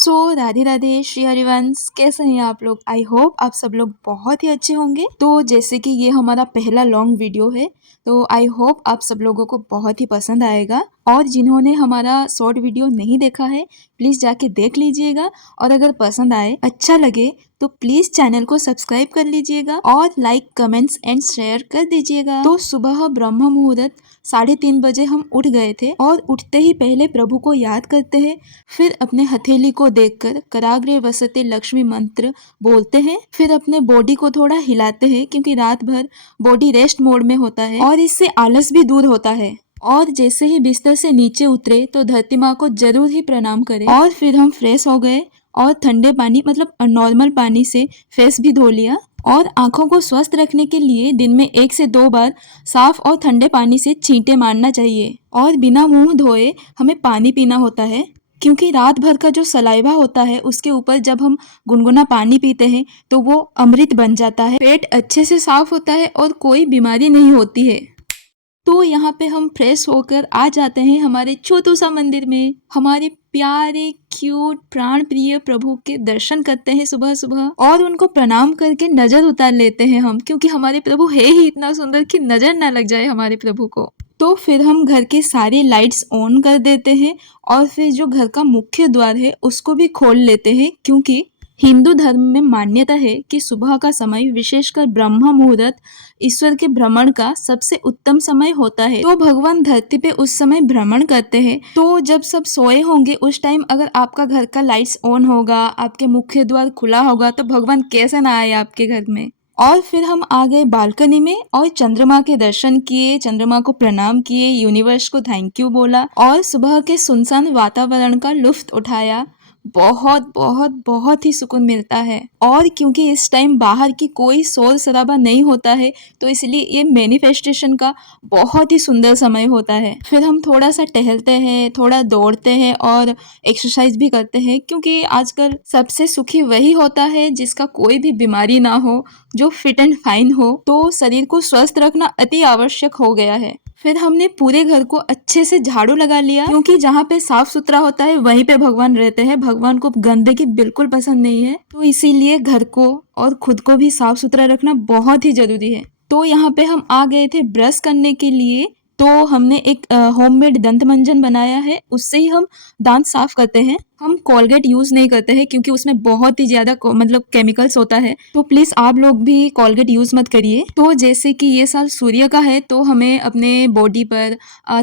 राधे राधे श्री हरिवंश, कैसे हैं आप लोग। आई होप आप सब लोग बहुत ही अच्छे होंगे। तो जैसे कि ये हमारा पहला लॉन्ग वीडियो है, तो आई होप आप सब लोगों को बहुत ही पसंद आएगा। और जिन्होंने हमारा शॉर्ट वीडियो नहीं देखा है, प्लीज जाके देख लीजिएगा। और अगर पसंद आए, अच्छा लगे, तो प्लीज चैनल को सब्सक्राइब कर लीजिएगा और लाइक, कमेंट्स एंड शेयर कर दीजिएगा। तो सुबह ब्रह्म मुहूर्त 3:30 बजे हम उठ गए थे और उठते ही पहले प्रभु को याद करते हैं, फिर अपने हथेली को देखकर कराग्रे वसते लक्ष्मी मंत्र बोलते हैं, फिर अपने बॉडी को थोड़ा हिलाते हैं क्योंकि रात भर बॉडी रेस्ट मोड में होता है और इससे आलस भी दूर होता है। और जैसे ही बिस्तर से नीचे उतरे तो धरती माँ को जरूर ही प्रणाम करें। और फिर हम फ्रेश हो गए और ठंडे पानी मतलब नॉर्मल पानी से फेस भी धो लिया। और आंखों को स्वस्थ रखने के लिए दिन में 1 से 2 बार साफ और ठंडे पानी से छींटे मारना चाहिए। और बिना मुंह धोए हमें पानी पीना होता है, क्योंकि रात भर का जो सलाइवा होता है उसके ऊपर जब हम गुनगुना पानी पीते हैं तो वो अमृत बन जाता है, पेट अच्छे से साफ होता है और कोई बीमारी नहीं होती है। तो यहाँ पे हम फ्रेश होकर आ जाते हैं हमारे छोटू सा मंदिर में, हमारे प्यारे क्यूट प्राण प्रिय प्रभु के दर्शन करते हैं सुबह सुबह और उनको प्रणाम करके नजर उतार लेते हैं हम, क्योंकि हमारे प्रभु है ही इतना सुंदर कि नजर ना लग जाए हमारे प्रभु को। तो फिर हम घर के सारे लाइट्स ऑन कर देते हैं और फिर जो घर का मुख्य द्वार है उसको भी खोल लेते हैं, क्योंकि हिंदू धर्म में मान्यता है कि सुबह का समय विशेषकर ब्रह्म मुहूर्त ईश्वर के भ्रमण का सबसे उत्तम समय होता है। तो भगवान धरती पे उस समय भ्रमण करते हैं, तो जब सब सोए होंगे उस टाइम अगर आपका घर का लाइट्स ऑन होगा, आपके मुख्य द्वार खुला होगा, तो भगवान कैसे ना आए आपके घर में। और फिर हम आ गए बालकनी में और चंद्रमा के दर्शन किए, चंद्रमा को प्रणाम किए, यूनिवर्स को थैंक यू बोला और सुबह के सुनसान वातावरण का लुत्फ उठाया। बहुत बहुत बहुत ही सुकून मिलता है। और क्योंकि इस टाइम बाहर की कोई शोर शराबा नहीं होता है, तो इसलिए ये मैनिफेस्टेशन का बहुत ही सुंदर समय होता है। फिर हम थोड़ा सा टहलते हैं, थोड़ा दौड़ते हैं और एक्सरसाइज भी करते हैं, क्योंकि आजकल सबसे सुखी वही होता है जिसका कोई भी बीमारी ना हो, जो फिट एंड फाइन हो। तो शरीर को स्वस्थ रखना अति आवश्यक हो गया है। फिर हमने पूरे घर को अच्छे से झाड़ू लगा लिया, क्योंकि जहाँ पे साफ सुथरा होता है वहीं पे भगवान रहते हैं। भगवान को गंदगी बिल्कुल पसंद नहीं है, तो इसीलिए घर को और खुद को भी साफ सुथरा रखना बहुत ही जरूरी है। तो यहाँ पे हम आ गए थे ब्रश करने के लिए, तो हमने एक होममेड दंत मंजन बनाया है, उससे ही हम दांत साफ करते हैं। हम कोलगेट यूज नहीं करते हैं क्योंकि उसमें बहुत ही ज्यादा मतलब केमिकल्स होता है, तो प्लीज आप लोग भी कोलगेट यूज मत करिए। तो जैसे कि ये साल सूर्य का है, तो हमें अपने बॉडी पर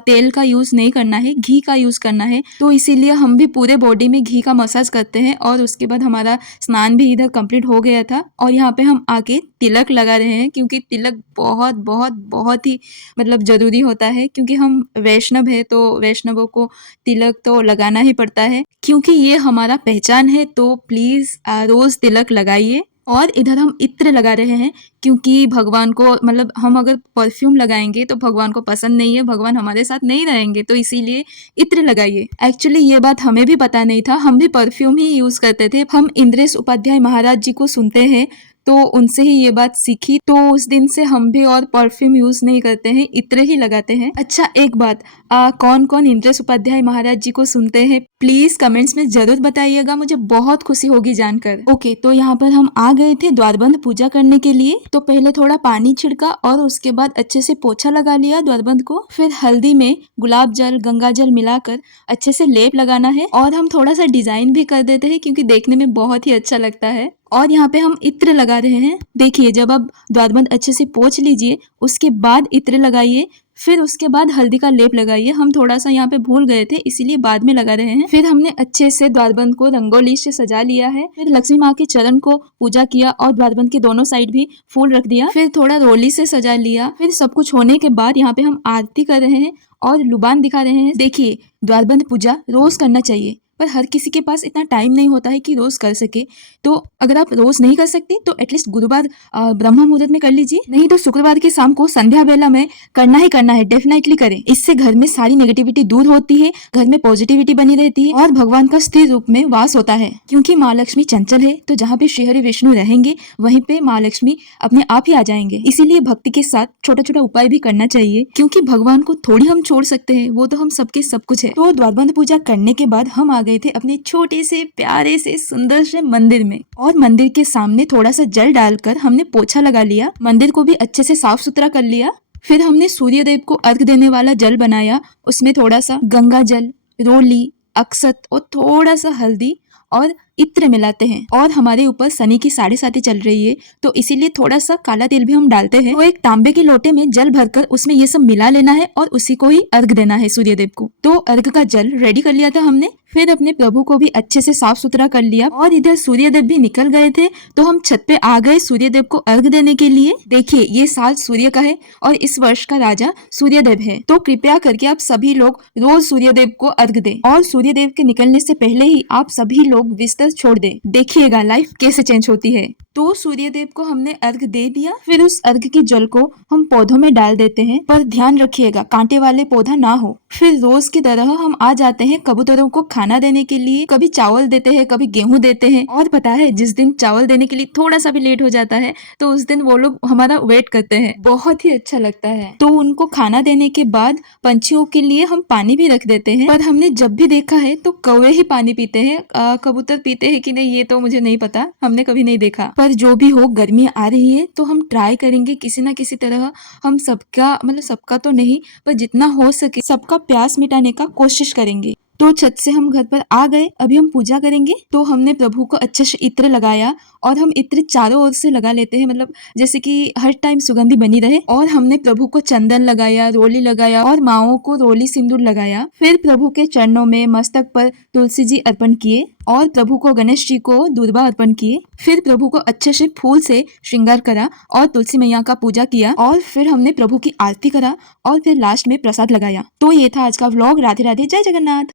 तेल का यूज नहीं करना है, घी का यूज करना है। तो इसीलिए हम भी पूरे बॉडी में घी का मसाज करते हैं और उसके बाद हमारा स्नान भी इधर कंप्लीट हो गया था। और यहाँ पे हम आके तिलक लगा रहे हैं, क्योंकि तिलक बहुत बहुत बहुत ही मतलब जरूरी होता है, क्योंकि हम वैष्णव है तो वैष्णवों को तिलक तो लगाना ही पड़ता है, क्योंकि ये हमारा पहचान है। तो प्लीज रोज तिलक लगाइए। और इधर हम इत्र लगा रहे हैं, क्योंकि भगवान को मतलब हम अगर परफ्यूम लगाएंगे तो भगवान को पसंद नहीं है, भगवान हमारे साथ नहीं रहेंगे, तो इसीलिए इत्र लगाइए। एक्चुअली ये बात हमें भी पता नहीं था, हम भी परफ्यूम ही यूज करते थे। हम इंद्रेश उपाध्याय महाराज जी को सुनते हैं, तो उनसे ही ये बात सीखी, तो उस दिन से हम भी और परफ्यूम यूज नहीं करते हैं, इत्र ही लगाते हैं। अच्छा एक बात, कौन कौन इंद्रेश उपाध्याय महाराज जी को सुनते हैं प्लीज कमेंट्स में जरूर बताइएगा, मुझे बहुत खुशी होगी जानकर। ओके, तो यहाँ पर हम आ गए थे द्वारबंध पूजा करने के लिए। तो पहले थोड़ा पानी छिड़का और उसके बाद अच्छे से पोछा लगा लिया द्वारबंध को। फिर हल्दी में गुलाब जल, गंगा जल मिलाकर अच्छे से लेप लगाना है और हम थोड़ा सा डिजाइन भी कर देते हैं, क्योंकि देखने में बहुत ही अच्छा लगता है। और यहाँ पे हम इत्र लगा रहे हैं। देखिए, जब आप द्वारबंध अच्छे से पोंछ लीजिए उसके बाद इत्र लगाइए, फिर उसके बाद हल्दी का लेप लगाइए। हम थोड़ा सा यहाँ पे भूल गए थे, इसीलिए बाद में लगा रहे हैं। फिर हमने अच्छे से द्वारबंध को रंगोली से सजा लिया है। फिर लक्ष्मी माँ के चरण को पूजा किया और द्वारबंध के दोनों साइड भी फूल रख दिया। फिर थोड़ा रोली से सजा लिया। फिर सब कुछ होने के बाद यहाँ पे हम आरती कर रहे हैं और लुबान दिखा रहे हैं। देखिए, द्वारबंध पूजा रोज करना चाहिए, पर हर किसी के पास इतना टाइम नहीं होता है कि रोज कर सके। तो अगर आप रोज नहीं कर सकते तो एटलीस्ट गुरुवार ब्रह्म मुहूर्त में कर लीजिए, नहीं तो शुक्रवार की शाम को संध्या वेला में करना ही करना है, डेफिनेटली करें। इससे घर में सारी नेगेटिविटी दूर होती है, घर में पॉजिटिविटी बनी रहती है और भगवान का स्थिर रूप में वास होता है। क्योंकि माँ लक्ष्मी चंचल है, तो जहाँ पे श्रीहरि विष्णु रहेंगे वहीं पे माँ लक्ष्मी अपने आप ही आ जाएंगे। इसीलिए भक्ति के साथ छोटा छोटा उपाय भी करना चाहिए, क्योंकि भगवान को थोड़ी हम छोड़ सकते हैं, वो तो हम सबके सब कुछ है। तो द्वारबंध पूजा करने के बाद हम आ गए थे अपने छोटे से प्यारे से सुंदर से मंदिर में, और मंदिर के सामने थोड़ा सा जल डालकर हमने पोछा लगा लिया, मंदिर को भी अच्छे से साफ सुथरा कर लिया। फिर हमने सूर्य देव को अर्घ देने वाला जल बनाया, उसमें थोड़ा सा गंगा जल, रोली, अक्षत और थोड़ा सा हल्दी और इत्र मिलाते हैं। और हमारे ऊपर शनि की 7.5 चल रही है, तो इसीलिए थोड़ा सा काला तेल भी हम डालते हैं। तो एक तांबे के लोटे में जल भरकर उसमें ये सब मिला लेना है और उसी को ही अर्घ देना है सूर्य देव को। तो अर्घ का जल रेडी कर लिया था हमने, फिर अपने प्रभु को भी अच्छे से साफ सुथरा कर लिया, और इधर सूर्य देव भी निकल गए थे, तो हम छत पे आ गए सूर्य देव को अर्घ देने के लिए। देखिए ये साल सूर्य का है और इस वर्ष का राजा सूर्य देव है, तो कृपया करके आप सभी लोग रोज सूर्य देव को अर्घ दें, और सूर्य देव के निकलने से पहले ही आप सभी लोग बिस्तर छोड़ दें। देखिएगा लाइफ कैसे चेंज होती है। तो सूर्य देव को हमने अर्घ दे दिया, फिर उस अर्घ के जल को हम पौधों में डाल देते हैं, पर ध्यान रखिएगा कांटे वाले पौधा ना हो। फिर रोज की तरह हम आ जाते हैं कबूतरों को खाना देने के लिए, कभी चावल देते हैं, कभी गेहूं देते हैं। और पता है जिस दिन चावल देने के लिए थोड़ा सा भी लेट हो जाता है, तो उस दिन वो लोग हमारा वेट करते हैं, बहुत ही अच्छा लगता है। तो उनको खाना देने के बाद पंछियों के लिए हम पानी भी रख देते हैं, पर हमने जब भी देखा है तो कौवे ही पानी पीते हैं, कबूतर पीते हैं कि नहीं ये तो मुझे नहीं पता, हमने कभी नहीं देखा। पर जो भी हो गर्मी आ रही है, तो हम ट्राई करेंगे किसी ना किसी तरह हम सबका, मतलब सबका तो नहीं पर जितना हो सके सबका प्यास मिटाने का कोशिश करेंगे। तो छत से हम घर पर आ गए, अभी हम पूजा करेंगे। तो हमने प्रभु को अच्छे से इत्र लगाया, और हम इत्र चारों ओर से लगा लेते हैं, मतलब जैसे कि हर टाइम सुगंधी बनी रहे। और हमने प्रभु को चंदन लगाया, रोली लगाया, और माओ को रोली सिंदूर लगाया। फिर प्रभु के चरणों में, मस्तक पर तुलसी जी अर्पण किए, और प्रभु को, गणेश जी को दूर्वा अर्पण किए। फिर प्रभु को अच्छे से फूल से श्रृंगार करा और तुलसी मैया का पूजा किया, और फिर हमने प्रभु की आरती करा, और फिर लास्ट में प्रसाद लगाया। तो ये था आज का व्लॉग। राधे राधे, जय जगन्नाथ।